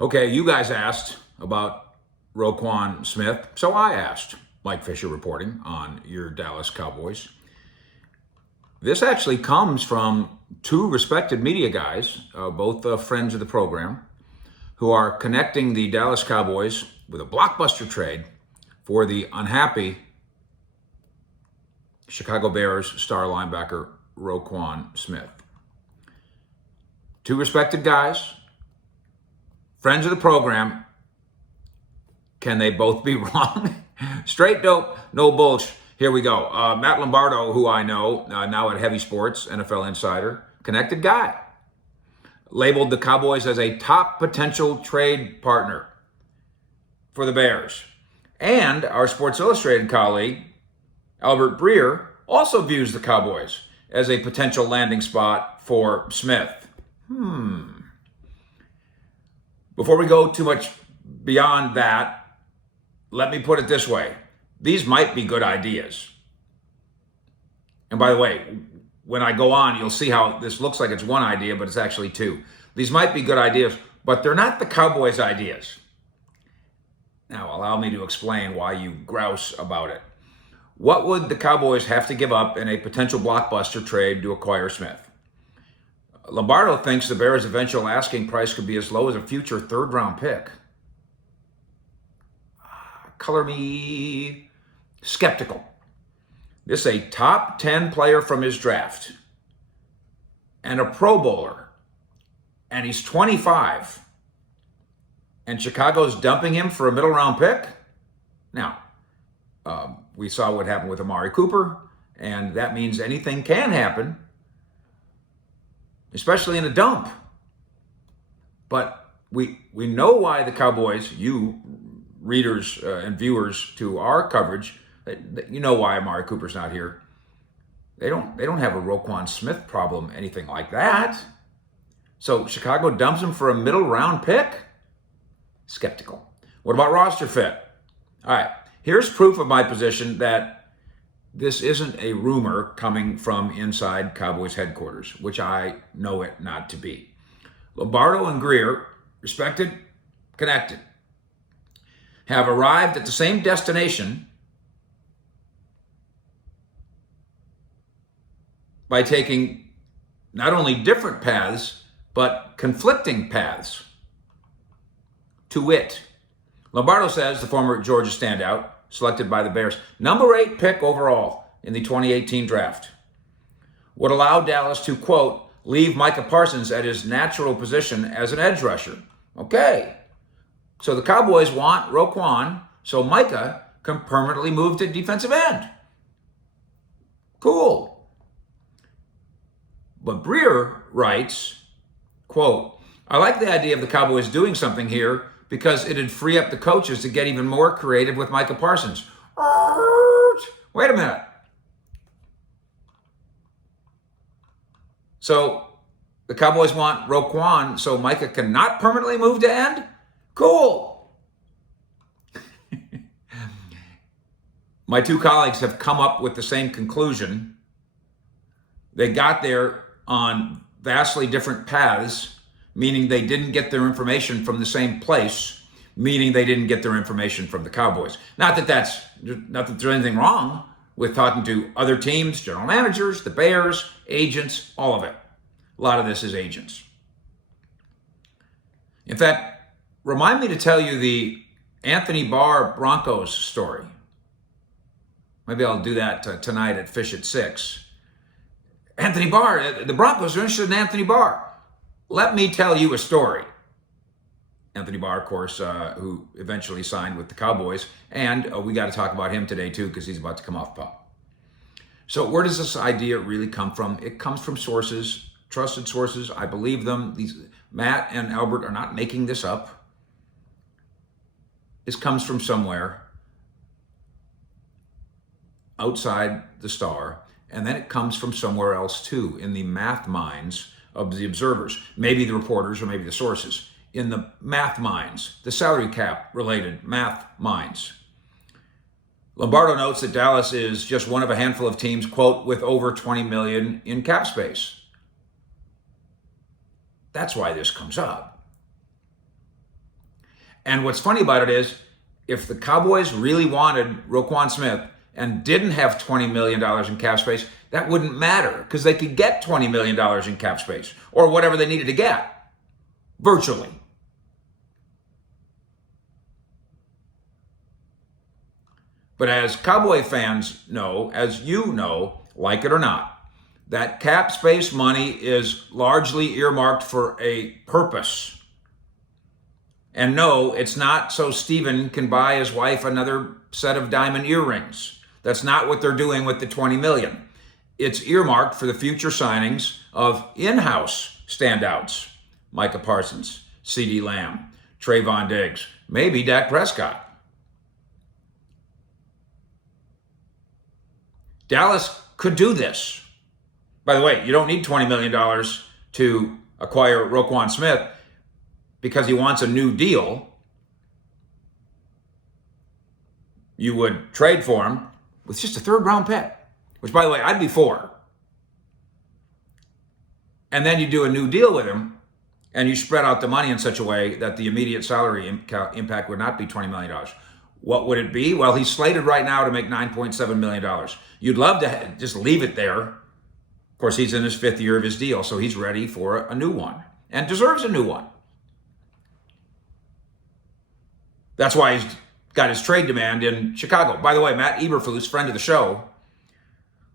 Okay, you guys asked about ROQUAN Smith, so I asked. Mike Fisher reporting on your Dallas Cowboys. This actually comes from two respected media guys, both friends of the program, who are connecting the Dallas Cowboys with a blockbuster trade for the unhappy Chicago Bears star linebacker ROQUAN Smith. Two respected guys, friends of the program. Can they both be wrong? Straight dope, no bullshh. Here we go. Matt Lombardo, who I know, now at Heavy Sports, NFL Insider, connected guy, labeled the Cowboys as a top potential trade partner for the Bears. And our Sports Illustrated colleague, Albert Breer, also views the Cowboys as a potential landing spot for Smith. Before we go too much beyond that, let me put it this way. These might be good ideas. And by the way, when I go on, you'll see how this looks like it's one idea, but it's actually two. These might be good ideas, but they're not the Cowboys' ideas. Now, allow me to explain why you grouse about it. What would the Cowboys have to give up in a potential blockbuster trade to acquire Smith? Lombardo thinks the Bears' eventual asking price could be as low as a future third-round pick. Color me skeptical. This is a top 10 player from his draft and a Pro Bowler, and he's 25, and Chicago's dumping him for a middle round pick? Now, we saw what happened with Amari Cooper, and that means anything can happen, especially in a dump. But we know why the Cowboys, you readers and viewers to our coverage, you know why Amari Cooper's not here. They don't have a ROQUAN Smith problem, anything like that. So Chicago dumps him for a middle round pick? Skeptical. What about roster fit? All right, here's proof of my position that this isn't a rumor coming from inside Cowboys headquarters, which I know it not to be. Lombardo and Greer, respected, connected, have arrived at the same destination by taking not only different paths, but conflicting paths. To wit, Lombardo says the former Georgia standout, selected by the Bears, number 8 pick overall in the 2018 draft, would allow Dallas to, quote, leave Micah Parsons at his natural position as an edge rusher. Okay, so the Cowboys want ROQUAN so Micah can permanently move to defensive end. Cool. But Breer writes, quote, I like the idea of the Cowboys doing something here because it'd free up the coaches to get even more creative with Micah Parsons. Wait a minute. So the Cowboys want ROQUAN so Micah cannot permanently move to end? Cool. My two colleagues have come up with the same conclusion. They got there on vastly different paths, meaning they didn't get their information from the same place, meaning they didn't get their information from the Cowboys. Not that there's anything wrong with talking to other teams, general managers, the Bears, agents, all of it. A lot of this is agents. In fact, remind me to tell you the Anthony Barr Broncos story. Maybe I'll do that tonight at Fish at 6. Anthony Barr, the Broncos are interested in Anthony Barr. Let me tell you a story. Anthony Barr, of course, who eventually signed with the Cowboys, and we got to talk about him today too because he's about to come off pup. So where does this idea really come from? It comes from sources, trusted sources. I believe them. Matt and Albert are not making this up. This comes from somewhere outside the Star, and then it comes from somewhere else too, in the math minds of the observers, maybe the reporters or maybe the sources, in the math minds, the salary cap related math minds. Lombardo notes that Dallas is just one of a handful of teams, quote, with over $20 million in cap space. That's why this comes up. And what's funny about it is, if the Cowboys really wanted ROQUAN Smith and didn't have $20 million in cap space, that wouldn't matter because they could get $20 million in cap space or whatever they needed to get, virtually. But as Cowboy fans know, as you know, like it or not, that cap space money is largely earmarked for a purpose. And no, it's not so Steven can buy his wife another set of diamond earrings. That's not what they're doing with the $20 million. It's earmarked for the future signings of in-house standouts. Micah Parsons, CeeDee Lamb, Trayvon Diggs, maybe Dak Prescott. Dallas could do this. By the way, you don't need $20 million to acquire ROQUAN Smith because he wants a new deal. You would trade for him with just a third-round pick, which, by the way, I'd be for. And then you do a new deal with him, and you spread out the money in such a way that the immediate salary impact would not be $20 million. What would it be? Well, he's slated right now to make $9.7 million. You'd love to just leave it there. Of course, he's in his 5th year of his deal, so he's ready for a new one and deserves a new one. That's why he's got his trade demand in Chicago. By the way, Matt Eberflus, friend of the show,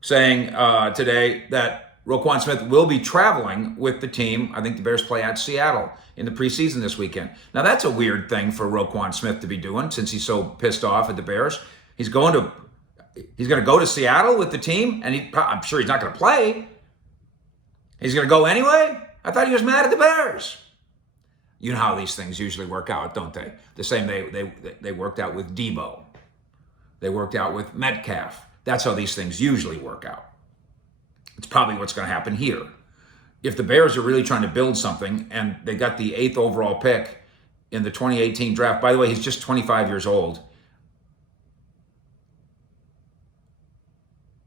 saying today that ROQUAN Smith will be traveling with the team. I think the Bears play at Seattle in the preseason this weekend. Now, that's a weird thing for ROQUAN Smith to be doing since he's so pissed off at the Bears. He's going to go to Seattle with the team, and I'm sure he's not going to play. He's going to go anyway? I thought he was mad at the Bears. You know how these things usually work out, don't they? The same they worked out with Debo. They worked out with Metcalf. That's how these things usually work out. It's probably what's going to happen here. If the Bears are really trying to build something and they got the 8th overall pick in the 2018 draft, by the way, he's just 25 years old,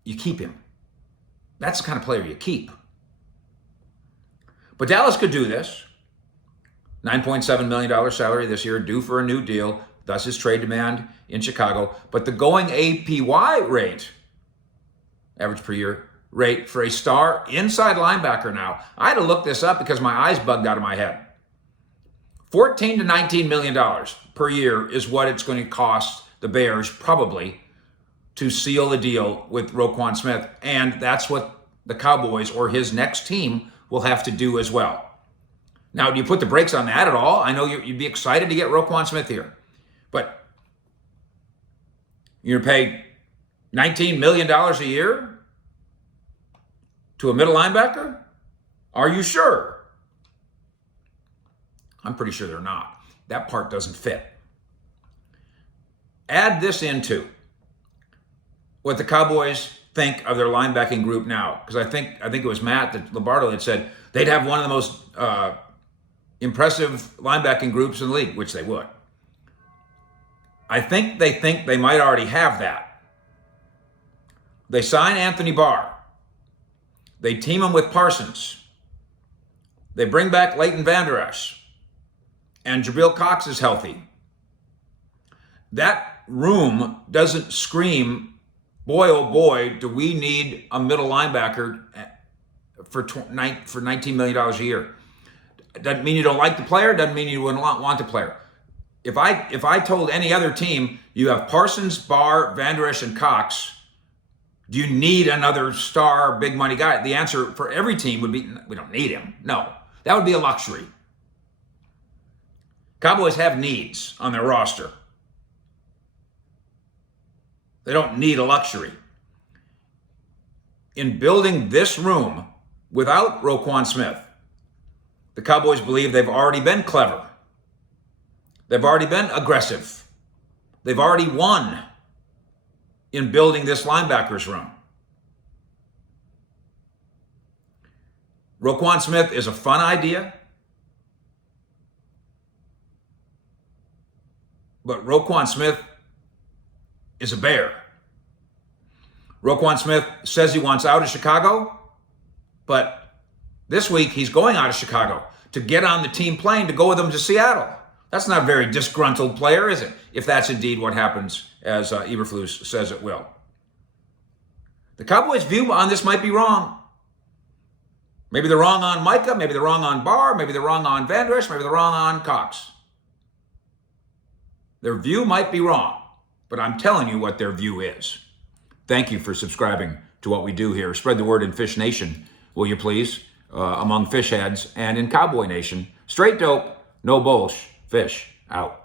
you keep him. That's the kind of player you keep. But Dallas could do this. $9.7 million salary this year, due for a new deal, thus his trade demand in Chicago. But the going APY rate, average per year rate, for a star inside linebacker now, I had to look this up because my eyes bugged out of my head. $14 to $19 million per year is what it's going to cost the Bears probably to seal the deal with ROQUAN Smith. And that's what the Cowboys or his next team will have to do as well. Now, do you put the brakes on that at all? I know you'd be excited to get ROQUAN Smith here, but you're going to pay $19 million a year to a middle linebacker? Are you sure? I'm pretty sure they're not. That part doesn't fit. Add this into what the Cowboys think of their linebacking group now, because I think it was Matt that Lombardo that said they'd have one of the most impressive linebacking groups in the league, which they would. I think they might already have that. They sign Anthony Barr. They team him with Parsons. They bring back Leighton Vander Esch. And Jabril Cox is healthy. That room doesn't scream, boy, oh boy, do we need a middle linebacker for $19 million a year. Doesn't mean you don't like the player, doesn't mean you wouldn't want the player. If I told any other team, you have Parsons, Barr, Vander Esch, and Cox, do you need another star, big money guy? The answer for every team would be, we don't need him. No, that would be a luxury. Cowboys have needs on their roster. They don't need a luxury. In building this room without ROQUAN Smith, the Cowboys believe they've already been clever. They've already been aggressive. They've already won in building this linebackers room. ROQUAN Smith is a fun idea, but ROQUAN Smith is a bear. ROQUAN Smith says he wants out of Chicago, but this week he's going out of Chicago to get on the team plane to go with them to Seattle. That's not a very disgruntled player, is it? If that's indeed what happens, as Eberflus says it will. The Cowboys' view on this might be wrong. Maybe they're wrong on Micah, maybe they're wrong on Barr, maybe they're wrong on Van Der Esch, maybe they're wrong on Cox. Their view might be wrong, but I'm telling you what their view is. Thank you for subscribing to what we do here. Spread the word in Fish Nation, will you please, among fish heads, and in Cowboy Nation. Straight dope, no bullsh. Fish out.